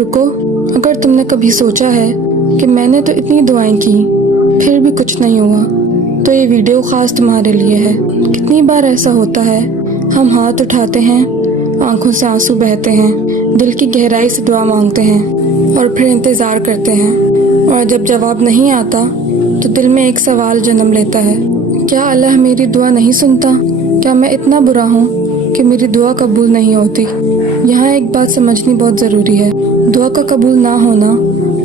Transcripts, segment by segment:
رکو، اگر تم نے کبھی سوچا ہے کہ میں نے تو اتنی دعائیں کی پھر بھی کچھ نہیں ہوا تو یہ ویڈیو خاص تمہارے لیے ہے۔ کتنی بار ایسا ہوتا ہے، ہم ہاتھ اٹھاتے ہیں، آنکھوں سے آنسو بہتے ہیں، دل کی گہرائی سے دعا مانگتے ہیں اور پھر انتظار کرتے ہیں، اور جب جواب نہیں آتا تو دل میں ایک سوال جنم لیتا ہے، کیا اللہ میری دعا نہیں سنتا؟ کیا میں اتنا برا ہوں کہ میری دعا قبول نہیں ہوتی؟ یہاں ایک بات سمجھنی بہت ضروری ہے، دعا کا قبول نہ ہونا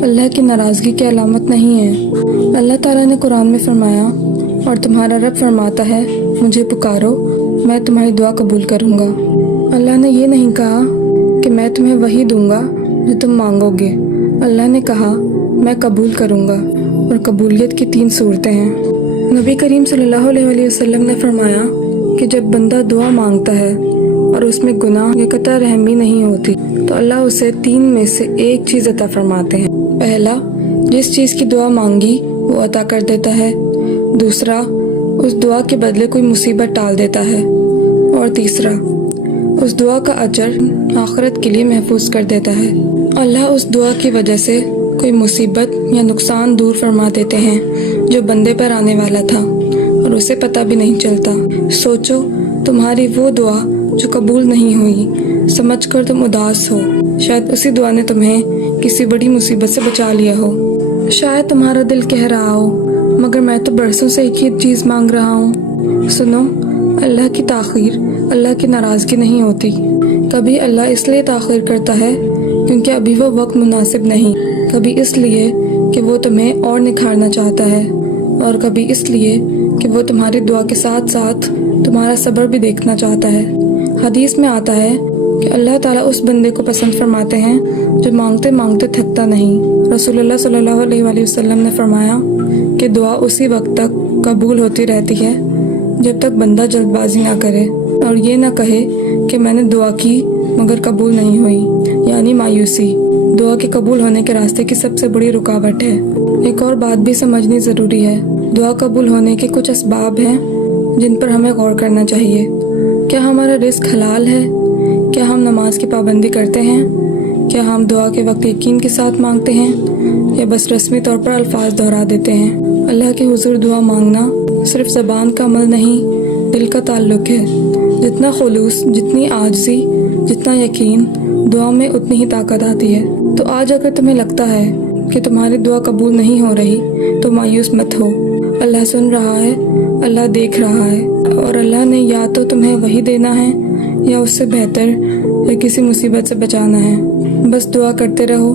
اللہ کی ناراضگی کی علامت نہیں ہے۔ اللہ تعالیٰ نے قرآن میں فرمایا، اور تمہارا رب فرماتا ہے مجھے پکارو میں تمہاری دعا قبول کروں گا۔ اللہ نے یہ نہیں کہا کہ میں تمہیں وہی دوں گا جو تم مانگو گے، اللہ نے کہا میں قبول کروں گا، اور قبولیت کی 3 صورتیں ہیں۔ نبی کریم صلی اللہ علیہ وسلم نے فرمایا کہ جب بندہ دعا مانگتا ہے اور اس میں گناہ یا قطع رحمی نہیں ہوتی تو اللہ اسے 3 میں سے ایک چیز عطا فرماتے ہیں۔ پہلا، جس چیز کی دعا مانگی وہ عطا کر دیتا ہے۔ دوسرا، اس دعا کے بدلے کوئی مصیبت ٹال دیتا ہے۔ اور تیسرا، اس دعا کا اجر آخرت کے لیے محفوظ کر دیتا ہے۔ اللہ اس دعا کی وجہ سے کوئی مصیبت یا نقصان دور فرما دیتے ہیں جو بندے پر آنے والا تھا اور اسے پتہ بھی نہیں چلتا۔ سوچو، تمہاری وہ دعا جو قبول نہیں ہوئی سمجھ کر تم اداس ہو، شاید اسی دعا نے تمہیں کسی بڑی مصیبت سے بچا لیا ہو۔ شاید تمہارا دل کہہ رہا ہو مگر میں تو برسوں سے ایک ہی چیز مانگ رہا ہوں۔ سنو، اللہ کی تاخیر اللہ کی ناراضگی نہیں ہوتی۔ کبھی اللہ اس لیے تاخیر کرتا ہے کیونکہ ابھی وہ وقت مناسب نہیں، کبھی اس لیے کہ وہ تمہیں اور نکھارنا چاہتا ہے، اور کبھی اس لیے کہ وہ تمہاری دعا کے ساتھ ساتھ تمہارا صبر بھی دیکھنا چاہتا ہے۔ حدیث میں آتا ہے کہ اللہ تعالیٰ اس بندے کو پسند فرماتے ہیں جو مانگتے مانگتے تھکتا نہیں۔ رسول اللہ صلی اللہ علیہ وسلم نے فرمایا کہ دعا اسی وقت تک قبول ہوتی رہتی ہے جب تک بندہ جلد بازی نہ کرے اور یہ نہ کہے کہ میں نے دعا کی مگر قبول نہیں ہوئی، یعنی مایوسی دعا کے قبول ہونے کے راستے کی سب سے بڑی رکاوٹ ہے۔ ایک اور بات بھی سمجھنی ضروری ہے، دعا قبول ہونے کے کچھ اسباب ہیں جن پر ہمیں غور کرنا چاہیے۔ کیا ہمارا رزق حلال ہے؟ کیا ہم نماز کی پابندی کرتے ہیں؟ کیا ہم دعا کے وقت یقین کے ساتھ مانگتے ہیں یا بس رسمی طور پر الفاظ دہرا دیتے ہیں؟ اللہ کے حضور دعا مانگنا صرف زبان کا عمل نہیں، دل کا تعلق ہے۔ جتنا خلوص، جتنی عاجزی، جتنا یقین، دعا میں اتنی ہی طاقت آتی ہے۔ تو آج اگر تمہیں لگتا ہے کہ تمہاری دعا قبول نہیں ہو رہی تو مایوس مت ہو، اللہ سن رہا ہے، اللہ دیکھ رہا ہے، اور اللہ نے یا تو تمہیں وہی دینا ہے یا اس سے بہتر یا کسی مصیبت سے بچانا ہے۔ بس دعا کرتے رہو،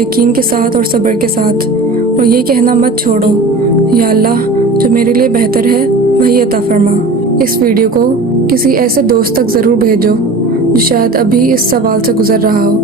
یقین کے ساتھ اور صبر کے ساتھ، اور یہ کہنا مت چھوڑو یا اللہ جو میرے لیے بہتر ہے وہی عطا فرما۔ اس ویڈیو کو کسی ایسے دوست تک ضرور بھیجو جو شاید ابھی اس سوال سے گزر رہا ہو۔